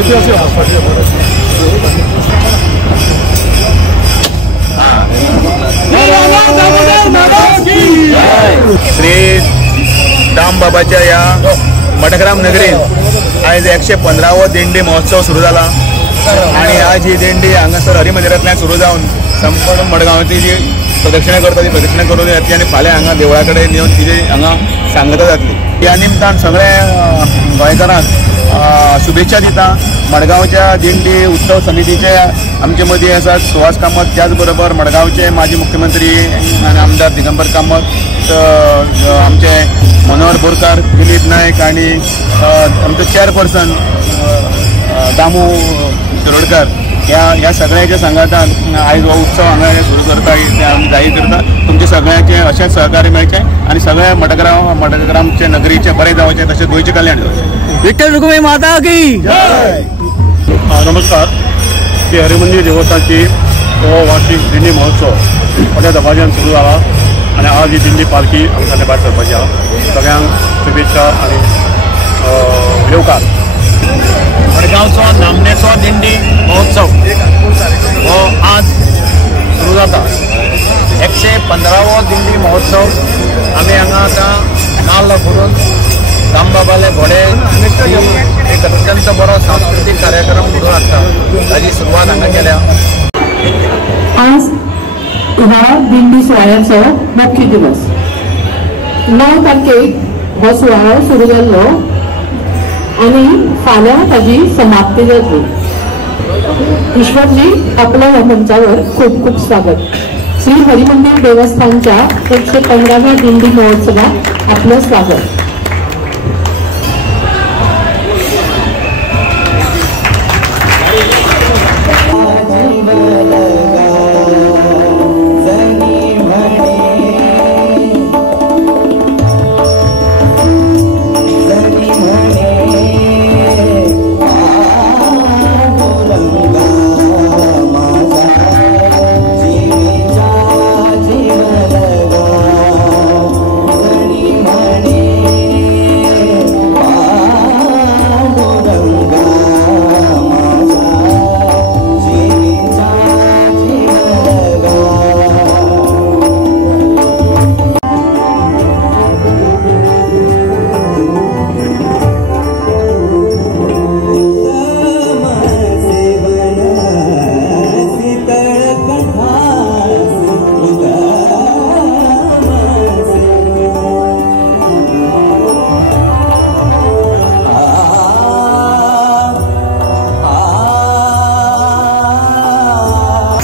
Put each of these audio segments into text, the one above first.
श्री दामबाबाच्या या मडग्राम नगरीत आज 115वो दिंडी महोत्सव सुरू झाला आणि आज ही दिंडी हांगासर हरी मंदिरांतल्यान सुरू जावन संपूर्ण मडगांवाची जी प्रदक्षिणा करता ती प्रदक्षिणा करून येतली आणि फाल्यां हांगा देवळा कडेन येवन तिजी हांगा सांगता जातली। ह्या निमतान सगळे गोंयकारांक शुभेच्छा दिता। मडगांवच्या दिंडी उत्सव समितीचे आमचे मदीं आसात सुहास कामत, त्याच बरोबर मडगांवचे माजी मुख्यमंत्री आनी आमदार दिगंबर कामत, आमचे मनोहर बोरकार, दिलीप नायक आणि आमचो चेअरपर्सन दामू शिरोडकर ह्या सगळ्याच्या सांगातान आयज हो उत्सव हांगा सुरू करता ते आमी जाहीर करता। तुमचे सगळ्यांचे अशेंच सहकार्य मेळचें आणि सगळ्या मडगांवचे नगरीचे बरें जावचें, तशेंच गोंयचें कल्याण जावचें। विठ्ठल रुक्मिणी माता की जय। नमस्कार। श्री हरिमंदिर देवस्थानची तो वार्षिक दिंडी महोत्सव मोठ्या दबाज्यान सुरू जाला आणि आज ही दिंडी पालखी आमच्या भायर सरपाची आहा। सगळ्यांक शुभेच्छा आणि येवकार। मडगांवचो नामनेचो दिंडी महोत्सव हो आज सुरू जाता। 115वो दिंडी महोत्सव आमी हांगा आतां नाल्ल करून दामबाबाले घोडे एक अत्यंत बरो सांस्कृतिक कार्यक्रम घडोवन हाडटा, ताची सुरवात हांगा केल्या। आज ह्या दिंडी सुवाळ्याचो मुख्य दिवस 9 तारखेक हो सुवाळो सुरू जाल्लो आणि फाल्यां ताची समाप्ती जातली। ईश्वरजी आपल्या ह्या मंचावर खूप खूप स्वागत। श्री हरिमंदिर देवस्थानच्या 115व्या दिंडी महोत्सवात आपलं स्वागत।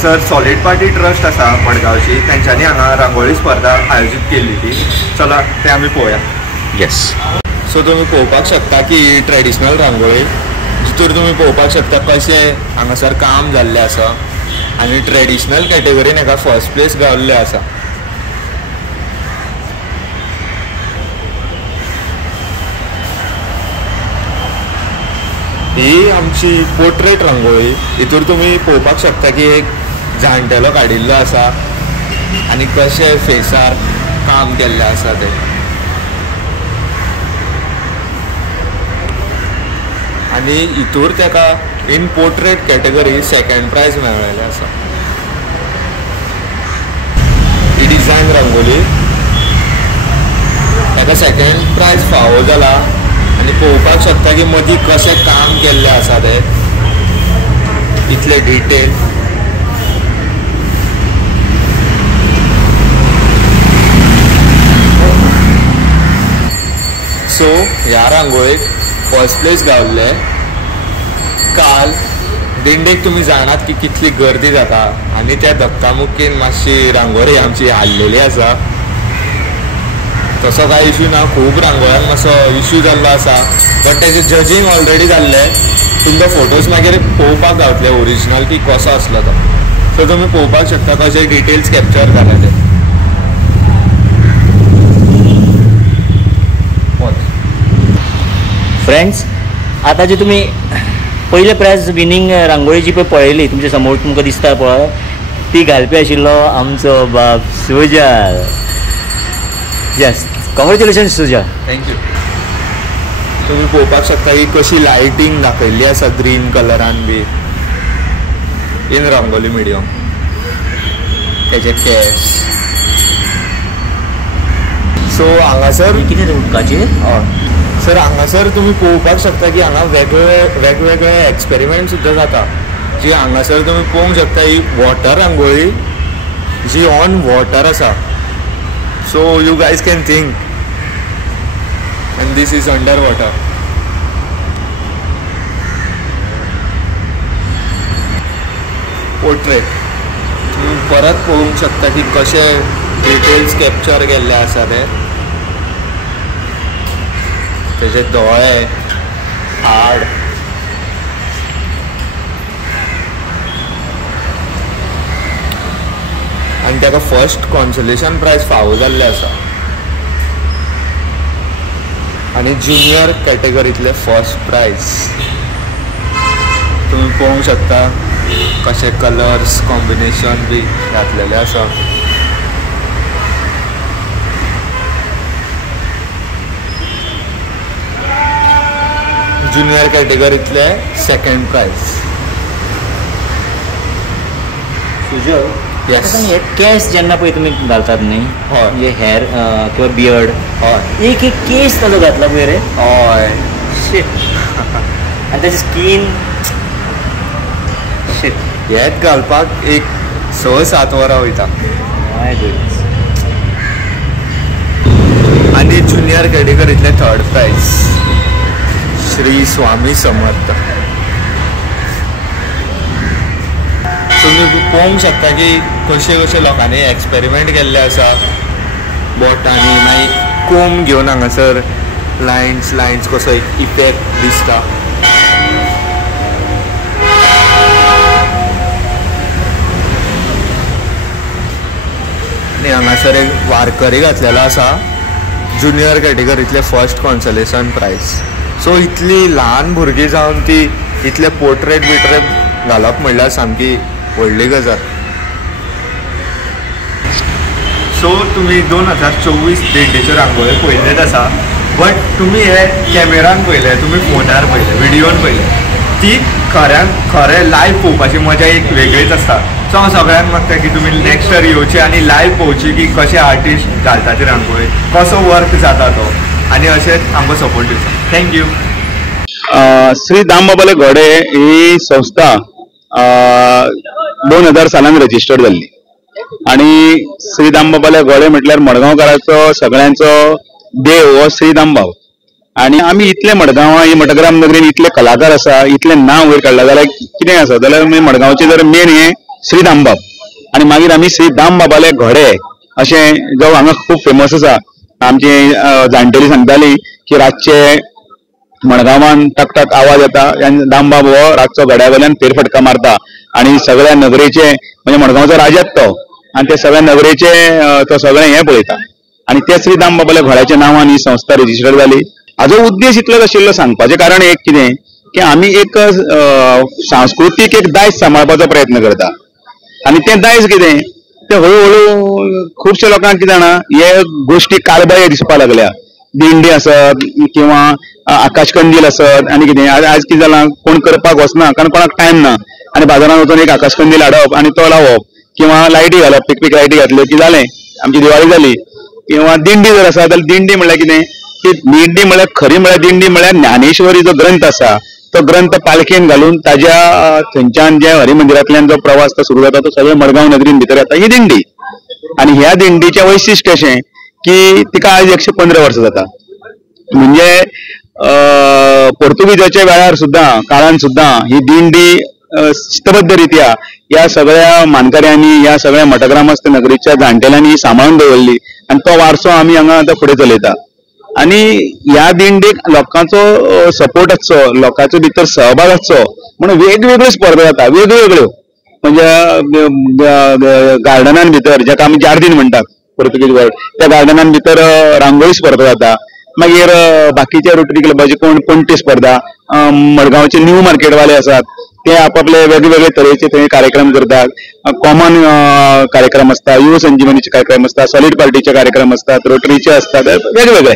सर सॉलिड पार्टी ट्रस्ट आसा मडगांवची, तांच्यांनी हांगा रांगोळी स्पर्धा आयोजीत केल्ली ती, चला ते आमी पळोवया। येस, सो तुमी पळोवपाक शकता की ट्रेडिशनल रांगोळी जितूर तुमी पळोवपाक शकता कशें हांगासर काम जाल्लें आसा आनी ट्रेडिशनल कॅटेगरीन हाका फर्स्ट प्लेस गावल्ले आसा। ही आमची पोर्ट्रेट रांगोळी, हितूर तुमी पळोवपाक शकता की एक जाणटेलो काडिल्लो आसा आनी कशें फेसार काम केल्लें आसा तें। आनी हितूर तेका in portrait category second prize मेळ्ळेलें आसा। ही डिझायन रांगोळी ताका सेकंड प्रायज फावो जाला आनी पळोवपाक शकता की मदीं कशें काम केल्लें आसा तें, इतले डिटेल। सो ह्या रांगोळीक फर्स्ट प्लेस गावल्ले। काल दिंडेक तुमी जाणात की कितली गर्दी जाता आनी त्या धक्कामुक्कीन मातशी रांगोळी आमची हाल्लेली आसा। तसो कांय इशू ना, खूब रांगोळ्यांक मातसो इशू जाल्लो आसा, बट तेजें जजींग ऑलरेडी जाल्लें। तुमकां फोटोज मागीर पळोवपाक गावतले ओरिजिनल की कसो आसलो तो, सो तुमी पळोवपाक शकता कशे डिटेल्स कॅप्चर जाले ते। फ्रेंड्स, आता जी तुम्ही पहिले प्रायज विनिंग रांगोळी जी पळयली तुमच्या समोर तुमकां दिसता पळय, ती घालपी आशिल्लो आमचो बाब सुजल। यस, कॉंग्रॅच्युलेशन्स सुजल। थँक्यू। तुम्ही पळोवपाक शकता की कशी लायटिंग दाखयल्ली आसा ग्रीन कलरान बी इन रंगोली मिडियम. तेजे केस सो हांगासर कितें उदकाचेर सर हांगासर तुम्ही पळोवपाक शकता की हांगा वेगवेगळे एक्सपेरिमेंट सुद्दां जाता. जी हांगासर तुम्ही पळोवंक शकता ही वॉटर रांगोळी जी ऑन वॉटर आसा. So you guys can think and this is under water. Portrait तुम्ही परत पळोवंक शकता की कशे डिटेल्स कॅप्चर केल्ले आसा तेजे दोळे हाड आनी ताका फर्स्ट कॉन्सोलेशन प्रायज फावो जाल्लें आसा आनी ज्युनियर कॅटेगरींतले फर्स्ट प्रायज तुम्ही पळोवंक शकता कशे कलर्स कॉम्बिनेशन बी घातलेले आसा. ज्युनियर कॅटेगरींतले सेकंड प्रायज. सुजल येस हे केस जेन्ना पळय तुमी घालतात न्ही हय म्हणजे हेअर किंवा बियर्ड हय एक केस ताजो घातला पळय रे हय शीट आनी ताची स्कीन शीट हेच घालपाक एक 6-7 वरां वयता. माय गुडनेस. आनी junior कॅटेगरींतले third prize Shri Swami Samarth. तुम्ही पळोवंक शकता की कशे कशे लोकांनी एक्सपेरिमेंट केल्ले आसा. बोटांनी मागीर कोम घेवन हांगासर लायन्स कसो एक इफेक्ट दिसता. आनी हांगासर एक वारकरी घातलेलो आसा ज्युनियर कॅटेगरींतले फर्स्ट कॉन्सोलेशन प्रायज. सो इतली ल्हान भुरगीं जावन ती इतले पोर्ट्रेट घालप म्हणल्यार सामकी व्हडली गजाल. सो तुमी 2024 दिंडेच्यो रांगोळ्यो पळयलेच आसा बट तुमी हे कॅमेरान पळयले तुमी फोनार पळयले व्हिडियोन पळयले ती खरें लायव्ह पळोवपाची मजा एक वेगळीच आसता. सो हांव सगळ्यांक मागता की तुमी नेक्स्ट इयर येवची आनी लायव्ह पळोवची की कशे आर्टिस्ट घालता ती रांगोळी कसो वर्क जाता तो आनी अशेंच आमकां सपोर्ट दिवचो. थँक्यू. श्री दामबाबाले घोडे ही संस्था 2000 सालान रजिस्टर्ड जाल्ली आणि श्री दामबाबाले घोडे म्हटल्यार मडगांवकाराचो सगळ्यांचो देव हो श्री दामबाब. आणि आमी इतले मडगांवां ही मडग्राम नगरीन इतले कलाकार आसा इतले नांव वयर काडला जाल्यार कितें आसा जाल्यार मडगांवचे जर मेन हे श्री दामबाब आणि मागीर आमी श्री दामबाबाले घोडे अशें जो हांगा खूब फेमस आसा. आमची जाणटेली सांगताली की रातचे मडगांवान टक टक आवाज येता आनी दामबाब हो रातचो घड्या वयल्यान फेरफटका मारता आणि सगळ्या नगरेचे म्हणजे मडगांवचो राजात तो आणि ते सगळ्या नगरेचे तो सगळें हें पळयता आणि त्या श्री दामबाबाल्या घोड्याच्या नांवान ही संस्था रजिस्टर जाली. हाजो उद्देश इतलोच आशिल्लो सांगपाचें कारण एक कितें की आमी एक सांस्कृतीक एक दायज सांबाळपाचो प्रयत्न करता आणि तें दायज कितें तें हळू खुबशे लोकांक कितें जाणा हे गोश्टी कारबाये दिसपाक लागल्या. दिंडी आसत किंवा आकाशकंदील आसत आनी कितें आज कितें जालां कोण करपाक वचना कारण कोणाक टायम ना आनी बाजारांत वचून एक आकाशकंदील हाडप आनी तो लावप किंवा लायटी घालप पिक लायटी घातल्यो की जालें आमची दिवाळी जाली. किंवा दिंडी जर आसा जाल्यार दिंडी म्हळ्यार कितें ती दिंडी म्हळ्यार खरी म्हळ्यार दिंडी म्हळ्यार ज्ञानेश्वरी जो ग्रंथ आसा तो ग्रंथ पालखेन घालून ताज्या थंयच्यान जे हरिमंदिरांतल्यान जो प्रवास तो सुरू जाता तो सगळे मडगांव नगरीन भितर येता ही दिंडी. आणि ह्या दिंडीचें वैशिश्ट्य अशें की तिका आज 115 वर्सां जाता. म्हणजे पोर्तुगीजाच्या वेळार सुद्दां काळान सुद्दां ही दिंडी शिस्तबद्ध रित्या या सगळ्या मानकऱ्यांनी या सगळ्या मठग्रामस्थ नगरीच्या जाणटेल्यांनी सांबाळून दवरली आणि तो वारसो आमी हांगा आतां फुडें चलयता. आणि ह्या दिंडेक लोकांचो सपोर्ट आसचो लोकांचो भितर सहभाग आसचो म्हणून वेगवेगळ्यो स्पर्धा जाता वेगवेगळ्यो म्हणजे गार्डनान भितर जाका आमी जार्दीन म्हणटात पोर्तुगीज वर्ड त्या गार्डनान भितर रांगोळी स्पर्धा जाता. मागीर बाकीच्या रोटरी क्लबाची कोण पणटी स्पर्धा मडगांवचे न्यू मार्केटवाले आसात ते आपापले वेगवेगळे तरेचे थंय कार्यक्रम करतात. कॉमन कार्यक्रम आसता युव संजीवनीचे कार्यक्रम आसता सॉलिड पार्टीचे कार्यक्रम असतात रोटरीचे असतात वेगवेगळे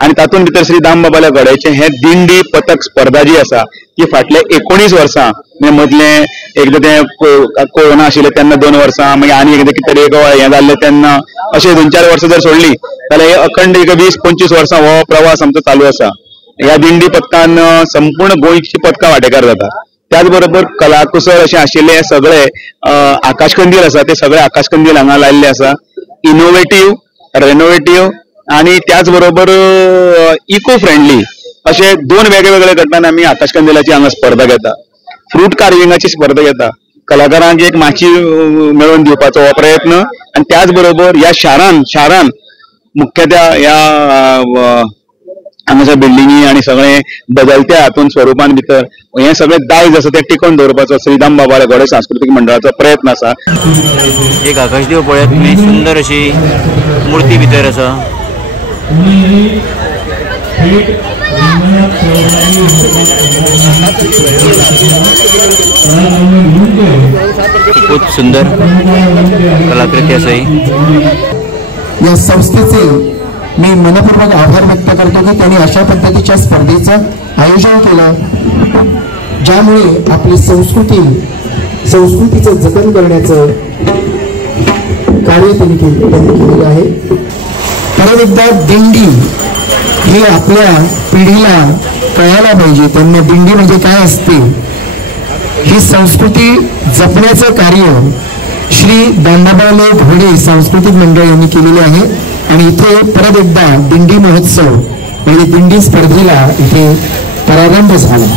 आणि तातूंत भितर श्री दामबाबाल्या गड्याचे हे दिंडी पथक स्पर्धा जी आसा ती फाटले 19 वर्सां म्हणजे मदले एकदां ते कोरोना आशिल्ले तेन्ना 2 वर्सां मागीर आनी एकदां कितें तरी हें जाल्लें तेन्ना अशें 2-4 वर्सां जर सोडली जाल्यार हे अखंड 20-25 वर्सां हो प्रवास आमचो चालू आसा. ह्या दिंडी पथकान संपूर्ण गोंयची पथकां वांटेकार जाता. त्याच बरोबर कलाकुसर अशें आशिल्ले हे सगळे आकाश कंदील आसा ते सगळे आकाश कंदील हांगा लायल्ले आसा. इनोवेटीव, रेनोवेटीव आणि त्याच बरोबर इको फ्रेंडली अशे 2 वेगवेगळे गटान आमी आकाश कंदिलाची हांगा स्पर्धा घेता. फ्रूट कार्विंगाची स्पर्धा घेता. कलाकारांक एक माची मेळोवन दिवपाचो हो प्रयत्न आणि त्याच बरोबर ह्या शारान मुख्यत्या ह्या हांगासर बिल्डिंगी आणि सगळे बदलत्या हातून स्वरुपान भितर हे सगळे दायज आसा ते टिकोवन दवरपाचो श्रीदाम बाबाले गडे सांस्कृतीक मंडळाचो प्रयत्न आसा. एक आकाशदेव पळयात तुमी, सुंदर अशी मुर्ती भितर आसा. खूप सुंदर कलाकृती आसा ही. या संस्थेचे मी मनपूर्वक आभार व्यक्त करतो की त्यांनी अशा पद्धतीच्या स्पर्धेचं आयोजन केलं ज्यामुळे आपली संस्कृतीचं जतन करण्याचं कार्य त्यांनी केलेलं आहे. परत एकदा दिंडी ही आपल्या पिढीला कळायला पाहिजे. त्यांना दिंडी म्हणजे काय असते ही संस्कृती जपण्याचं कार्य श्री दामबाबाले घोडे सांस्कृतिक मंडळ यांनी केलेले आहे. आणि इथे परत एकदा दिंडी महोत्सव म्हणजे दिंडी स्पर्धेला इथे प्रारंभ झाला.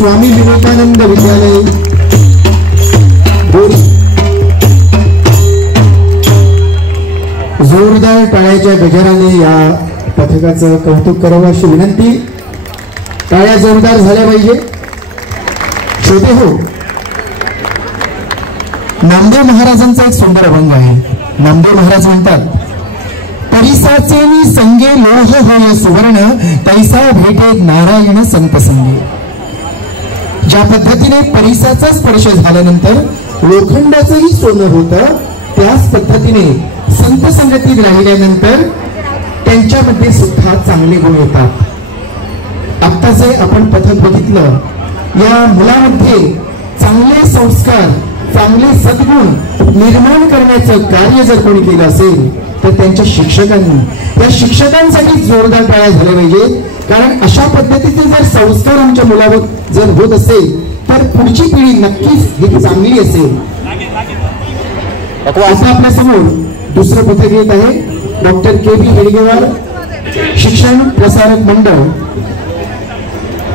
स्वामी विवेकानंद विद्यालय बोरी. जोरदार टाळ्याच्या गजराने या पथकाचं कौतुक करावं अशी विनंती. टाळ्या जोरदार झाल्या पाहिजे. छोटे हो, नामदेव महाराजांचा एक सुंदर अभंग आहे. नामदेव महाराज म्हणतात, परिसाचे संगे लोह होय सुवर्ण तैसा भेटे नारायण संत संगे. ज्या पद्धतीने परिसाचा स्पर्श झाल्यानंतर लोखंडाचंही सोनं होतं त्याच पद्धतीने संत संगतीत राहिल्यानंतर त्यांच्यामध्ये सुद्धा चांगले गुण येतात. आता जे आपण पथक बघितलं या मुलामध्ये चांगले संस्कार चांगले सद्गुण निर्माण करण्याचं कार्य जर कोणी केलं असेल तर त्यांच्या शिक्षकांनी, या शिक्षकांसाठी जोरदार टाळ्या झाल्या पाहिजे. कारण अशा पद्धतीचे जर संस्कार आमच्या मुलावर जर होत असेल तर पुढची पिढी नक्कीच ही चांगली असेल. आता आपल्या समोर दुसरं पथक येत आहे. Doctor KB. हेडगेवार शिक्षण Prasarak Mandal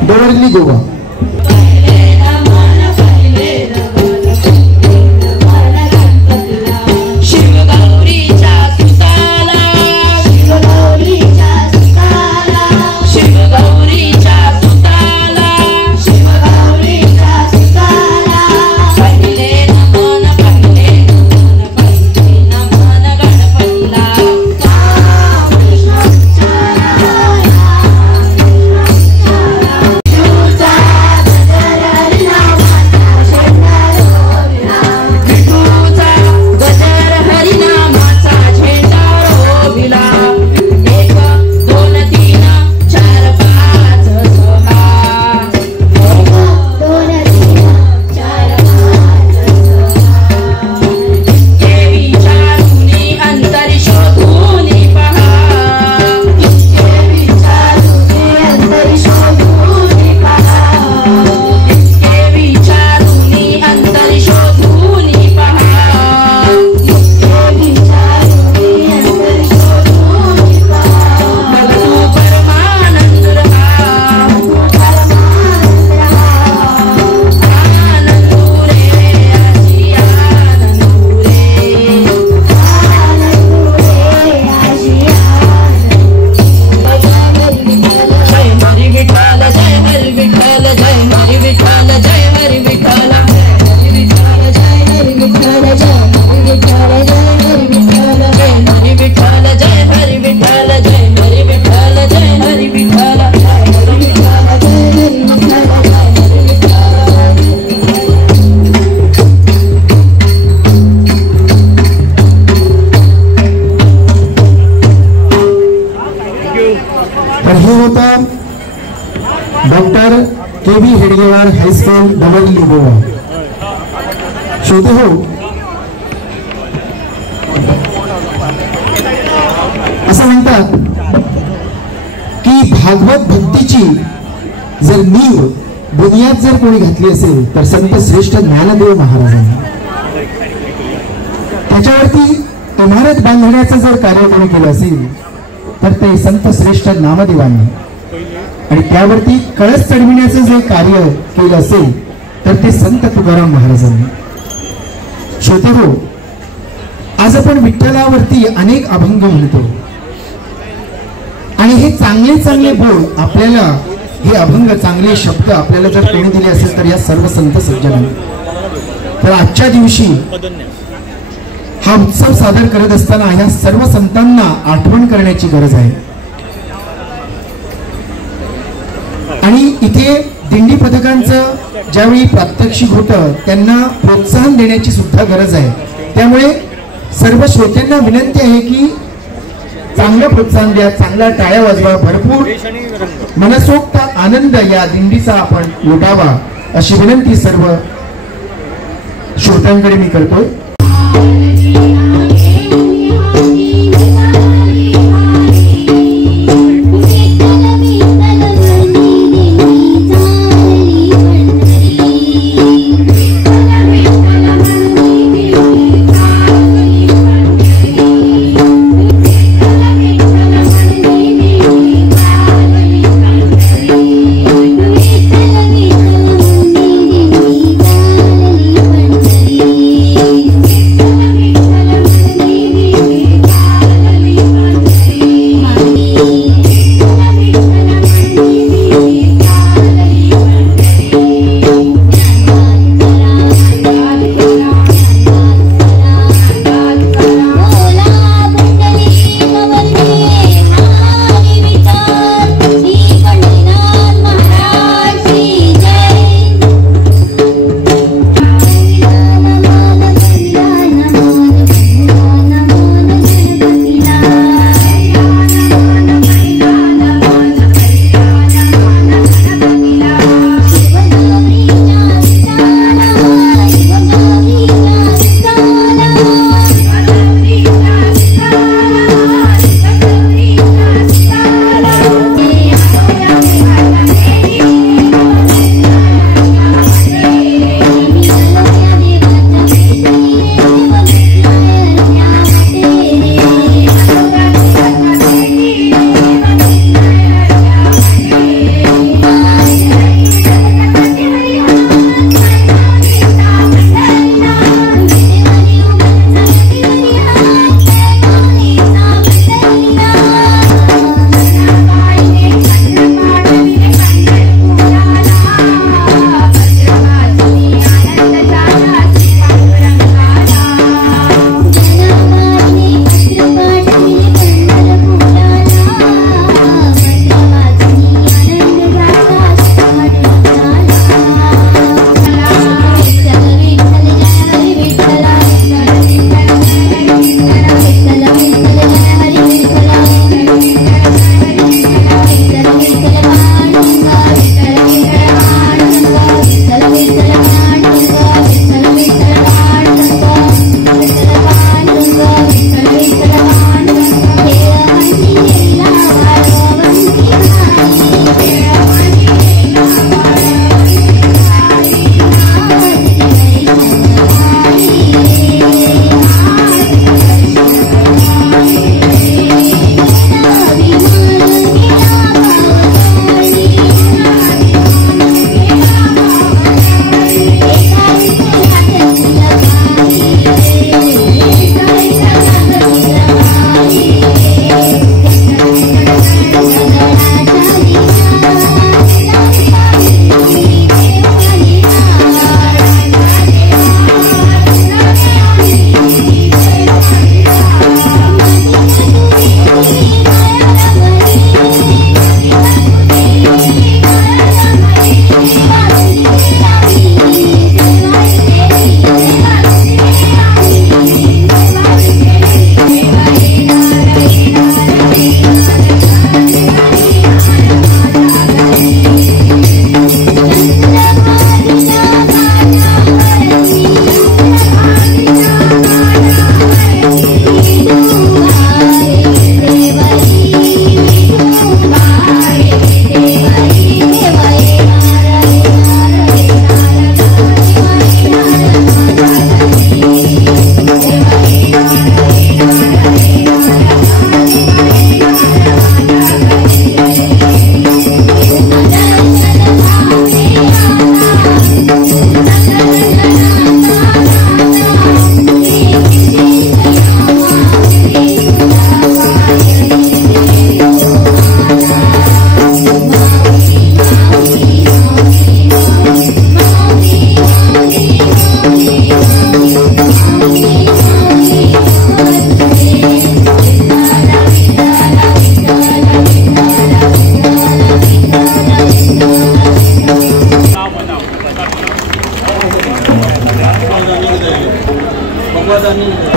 Dorli Goa. Doctor KB Hedgewar high school double Goa. श्रोते हो, असं म्हणतात की भागवत भक्तीची जर नीव बुनियाद जर कोणी घातली असेल तर संत श्रेष्ठ ज्ञानदेव महाराजांनी. त्याच्यावरती इमारत बांधण्याचं जर कार्य कोणी केलं असेल तर ते संत श्रेष्ठ नामदेवांनी, आणि त्यावरती कळस चढविण्याचं जे कार्य केलं असेल तर ते संत तुकाराम महाराजांनी. श्रोते हो, आज आपण विठ्ठलावरती अनेक अभंग म्हणतो आणि हे चांगले चांगले बोल आपल्याला, हे अभंग चांगले शब्द आपल्याला जर कोणी दिले असेल तर या सर्व संत सज्जनांनी. तर आजच्या दिवशी हा उत्सव सादर करत असताना या सर्व संतांना आठवण करण्याची गरज आहे. आणि इथे दिंडी पथकांचं ज्यावेळी प्रात्यक्षिक होतं त्यांना प्रोत्साहन देण्याची सुद्धा गरज आहे. त्यामुळे सर्व श्रोत्यांना विनंती आहे की चांगलं प्रोत्साहन द्या, चांगला टाळ्या वाजवा, भरपूर मनसोक्त आनंद या दिंडीचा आपण लुटावा अशी विनंती सर्व श्रोत्यांकडे मी करतोय.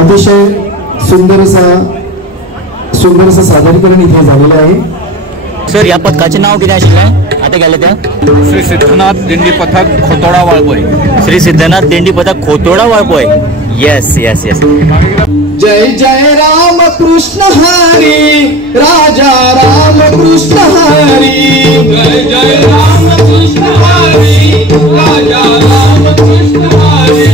अतिशय सुंदर असं सादरीकरण इथे झालेलं आहे. सर या पथकाचे नाव किती आशिल्लें आता गेले त्या? Shri Siddhanath Dindi Pathak Khotoda Valpoi. Shri Siddhanath Dindi Pathak Khotoda Valpoi. Yes yes yes. जय जय राम कृष्ण हरी राजा राम कृष्ण हरी. जय जय राम कृष्ण हरी राजा राम कृष्ण हरी.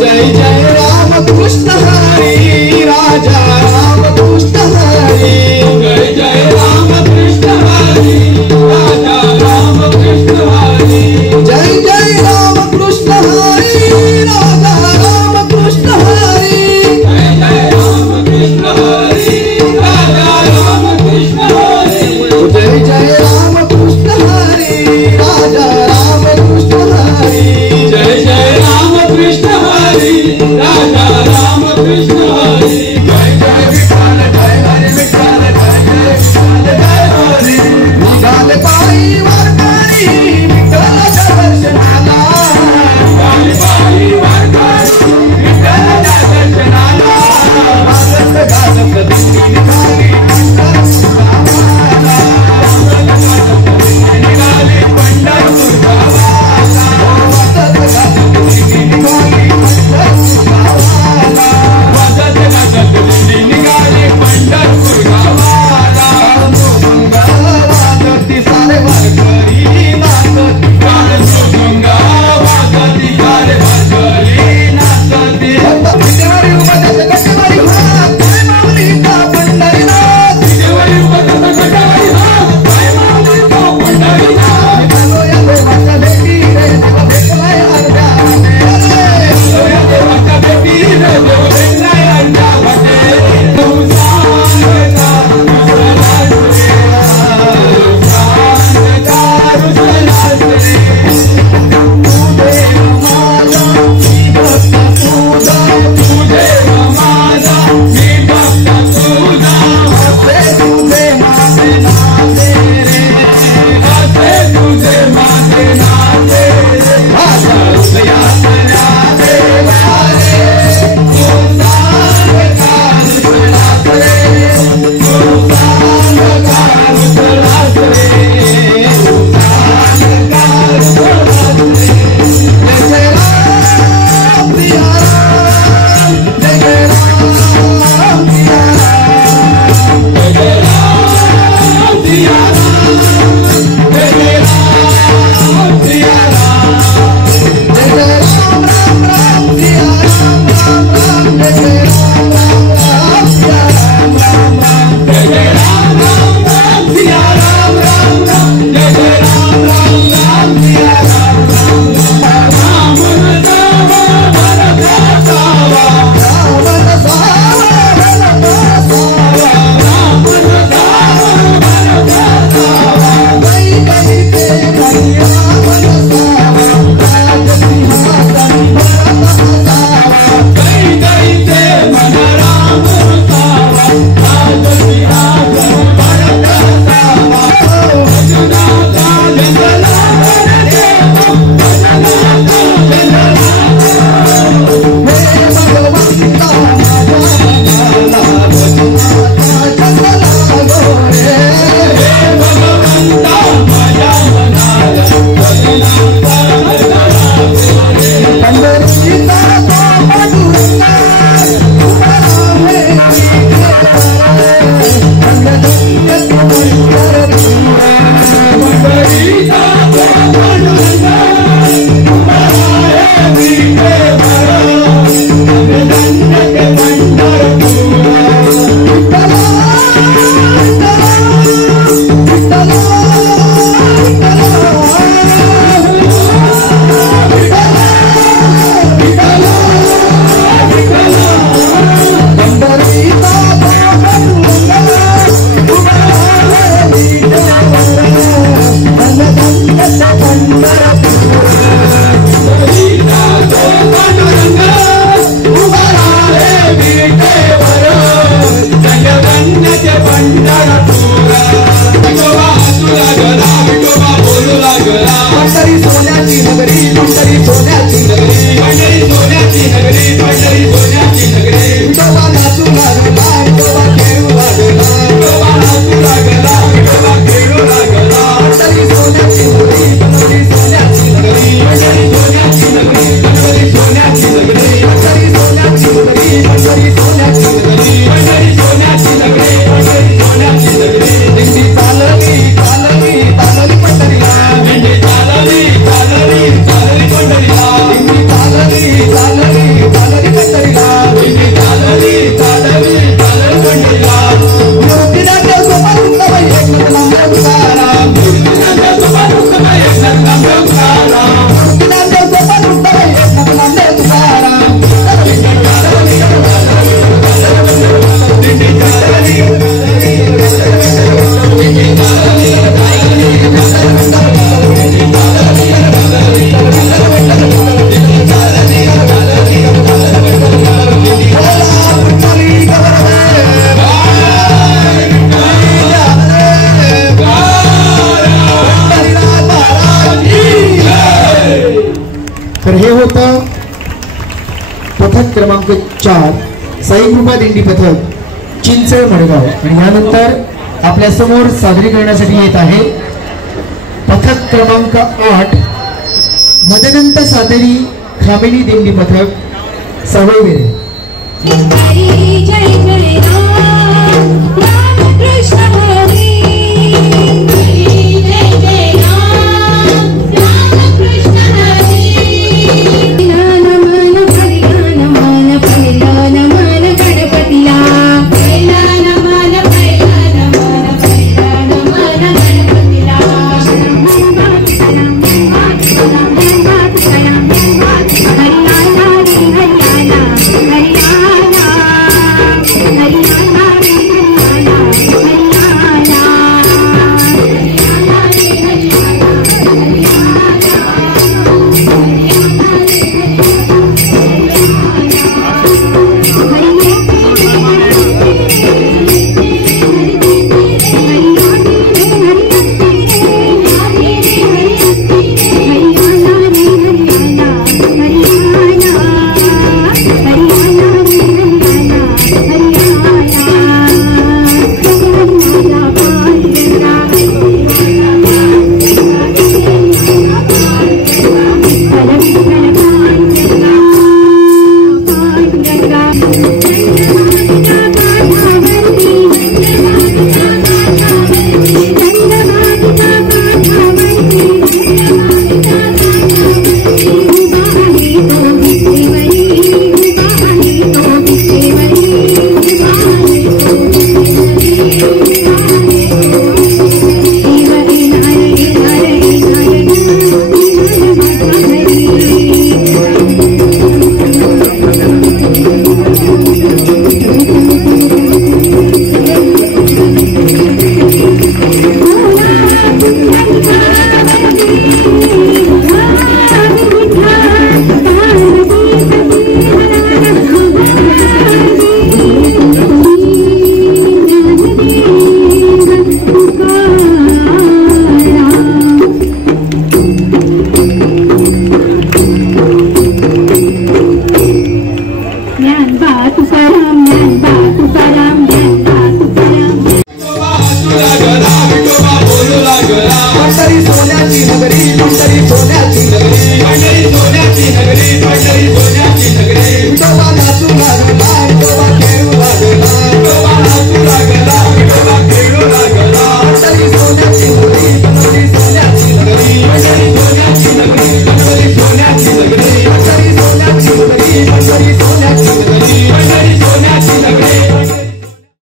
जय जय राम कृष्ण हरी राजा राम कृष्ण हरी. जय जय राम कृष्ण हरी राजा राम कृष्ण हरी. जय जय राम कृष्ण हरी राजा राम कृष्ण हरी. जय जय राम कृष्ण हरी राजा राम कृष्ण हरी. जय जय राम कृष्ण हरी राजा राम कृष्ण हरी. जय जय राम कृष्ण हरी राजा राम कृष्ण हरी. जय जय विठ्ठल जय हरी विठ्ठल जय जय विठ्ठल जय हरी. निघाले पायी वारकरी विठ्ठलाच्या दर्शनाला. निघाले पायी वारकरी विठ्ठलाच्या दर्शनाला. गाजत गाजत दिंडी निघाली पंढरपूर गावाला. निघाली पंढरपूर गावाला. गाजत गाजत दिंडी निघाली पंढरपूर गावाला. वाजत गाजत दिंडी निघाली पंढरपूर गावाला. वाजती सारे वारकरी नाचती. काळसुंगा वाजती सारे वारकरी नाचती. विटेवरी उभं गटवारी हात काय माऊलीचा पंढरीनाथ. विटेवरी उभं गटवारी हात काय माऊलीचा पंढरीनाथ. निघालो या देवाच्या भेटी रे देवा भेटलाय अर्ध्या वाटेला. या देवाच्या भेटी रे देव भेटलाय अर्ध्या वाटेला. तू सांगता रुसलास रे. सांगता रुसलास रे. तू देव माझा मी भक्त तुझा. तू देव माझा मी भक्त तुझा. असे तुझे माझे नाते रे. असे तुझे माझे नाते रे. माझ्या हृदयात देवा रे. तू सांगता रुसलास रे. तू सांगता रुसलास रे. तू सांगता रुसलास रे. जय जय राम प्रिया राम. जय जय राम प्रिया राम. जय जय राम सिया राम. जय जय राम सिया राम. जय जय राम राम राम प्रिया राम राम राम. जय जय राम राम राम प्रिया राम राम राम. जय जय राम राम राम सिया राम राम राम. जय जय राम राम राम सिया राम राम राम. राम सावा भरत सावा. रावण सावा भरत सावा. राम सावा भरत सावा. गई गई ते गई रावण सावा. राजसिंहासनी भरत सावा. गई गई ते मन राम सावा. राजसिंहासन भरत सावा. भजनाचा जंगला वर देव. भजनाचा जंगला. हे भगवंता माझ्या मनाला भजनाचा जंगला गोरे. हे भगवंता माझ्या मनाला भजनाचा जंगला गोरे. पंढरीचा तो पांडुरंगा उभा आहे विठ्ठलारे. पंढरीचा तो पंढरपूर. पंढरीचा तो पांडुरंग उभा आहे विठेवर. धन्य पंढरपूर. विठ्ठला विठ्ठला पंढरीचा तो पांडुरंगा उभा आहे विठ्ठलारे. धन्य पंढरपूर. पंढरीचा तो पांडुरंग उभा आहे विठेवर. धन्य पंढरपूर. विठोबा हसू लागला. विठोबा बोलू लागला. पंढरी सोन्याची नगरी. पंढरी सोन्याची नगरी. पंढरी सोन्याची नगरी. पंढरी सोन्याची नगरी. विठोबा तर हे होतं पथक क्रमांक 4 साईकृपा दिंडी पथक चिंचळ मडगाव. आणि यानंतर आपल्या समोर सादरीकरणासाठी येत आहे पथक क्रमांक 8 मदनंत सातेरी खामेली दिंडी पथक सवयवेरे.